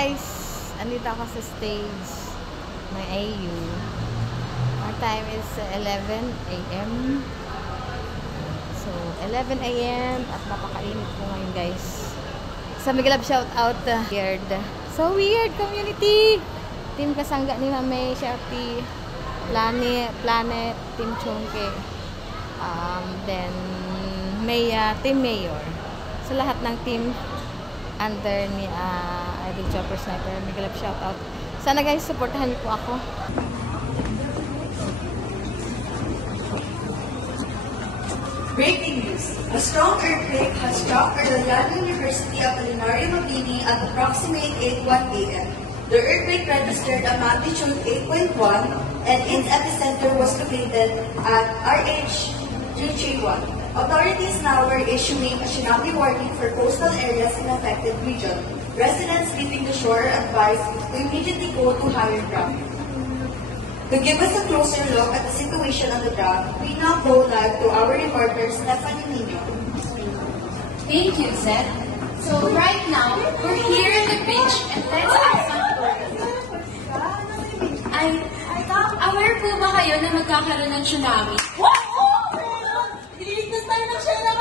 guys, andito ako sa stage ng AU. Our time is 11 AM. So, 11 AM at napakainit po ngayon guys. Sa Miglab shout out, weird. So weird community! Team Kasangga ni Mame, Shopee, Planet, Team Chongke, then Team Mayor. So lahat ng team under ni Idol Chopper Sniper, Miglab shout out. Sana guys, supportahan niyo po ako. Breaking news. A strong earthquake has struck Arellano University of Apolinario Mabini at approximate 8:01 a.m. The earthquake registered a magnitude 8.1 and its epicenter was located at RH 331. Authorities now are issuing a tsunami warning for coastal areas in affected region. Residents leaving the shore are advised to immediately go to higher ground. To give us a closer look at the situation on the ground, we now go live to our reporter, Stephanie Nino. Thank you, Seth. So right now, we're here at the beach and let's have some aware po ba kayo na magkakaroon ng tsunami? Ililigtas tayo ng tsunami!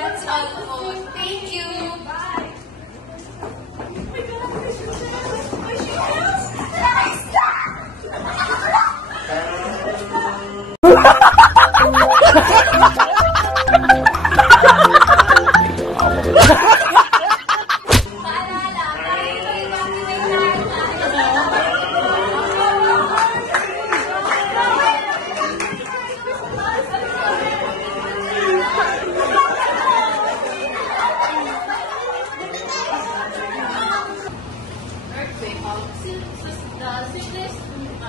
That's all po. Thank you. Bye.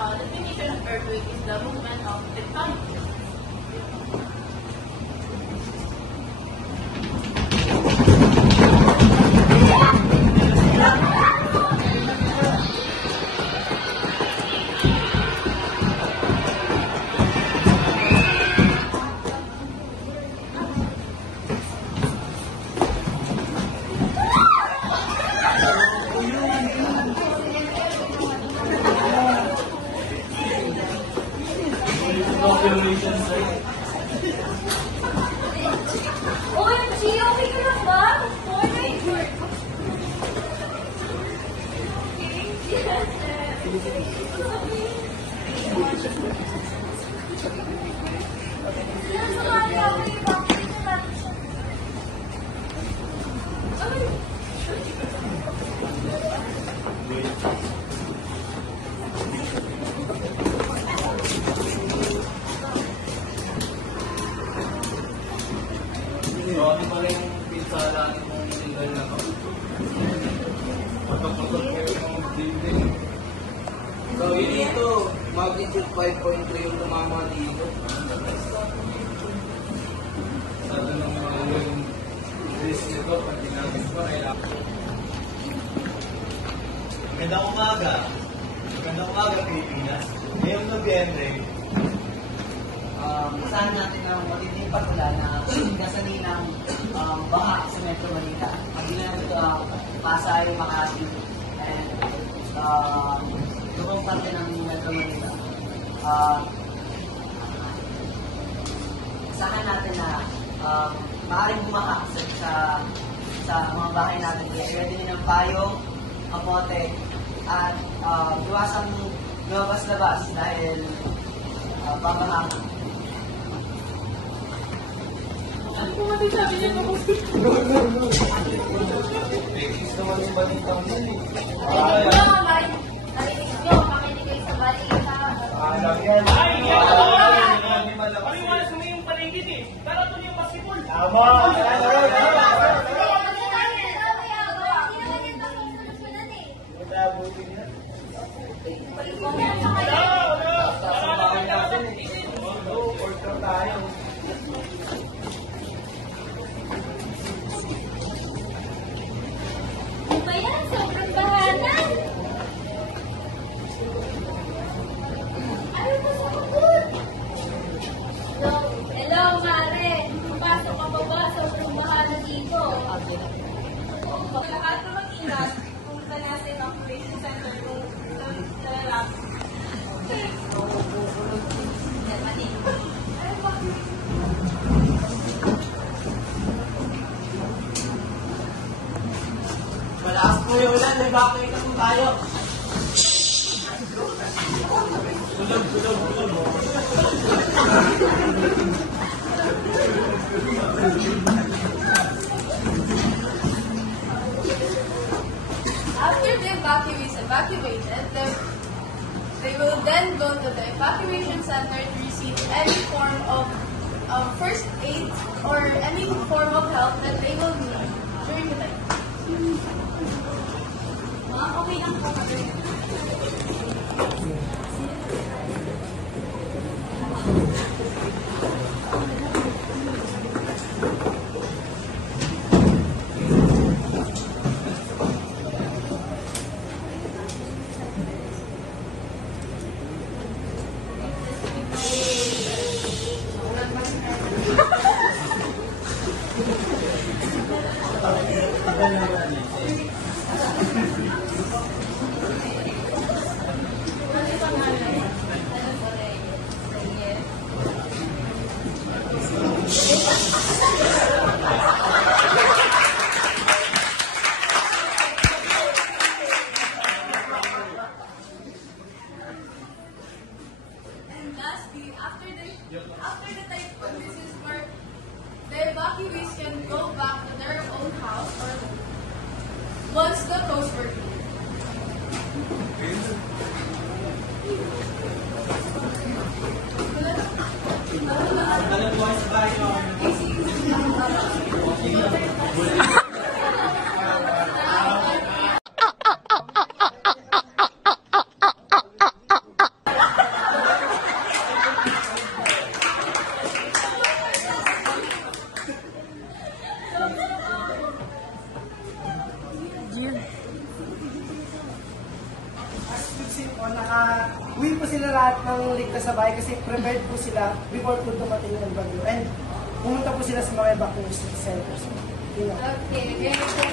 The definition of earthquake is the movement of tectonic plates. OMG, okay ka lang ba? Oh my God. Ano pa rin yung pinsala ng legal na ito? Patok-patok kayo yung building. So, yun ito, magnitude 5.3 yung tumama dito. Sana lang yung risk nito, pag ginamit ko, kailangan. Magandang umaga. Magandang umaga, Pilipinas. Ngayong Nobyembre, saan natin ang matinding pagula na kasali ng baha sa Metro Manila. Ang ginamit ito Pasay, Makati, and durong parte ng Metro Manila. Saan natin na maaaring bumaha sa mga bahay natin. Kaya din ng payong, kamote, at iwasang lumabas-labas dahil babaha. Ano po matisabi niyo na po? Fixis naman yung balitang yun eh. Narinig nyo, makinig kayo sa balita. Alam yan. Ay, yan! Hindi malakas. Paliwalas mo yung paligid eh. Tara ito yung basketball. Tama! Ba yan? Sobrang bahana. Ano ba sa kaput? Hello, Mare. Pasok ka ba ba? Sobrang bahana. Lahat na mag-ingat, pumunta na sa evacuation center kung nalalapit. Malakas po yung ulan, evacuate na po tayo. After the evacuees evacuated, they will then go to the evacuation center to receive any form of first aid or any form of help that they will need during the night. Okay lang po. And lastly, after the typhoon, this is where the evacuees can go back to their own house or once the coast were clear. Naka-uwi po sila lahat ng ligtas sa bahay kasi prepared po sila before po dumating ng bagyo. And pumunta po sila sa mga evacuation centers. Okay, very good.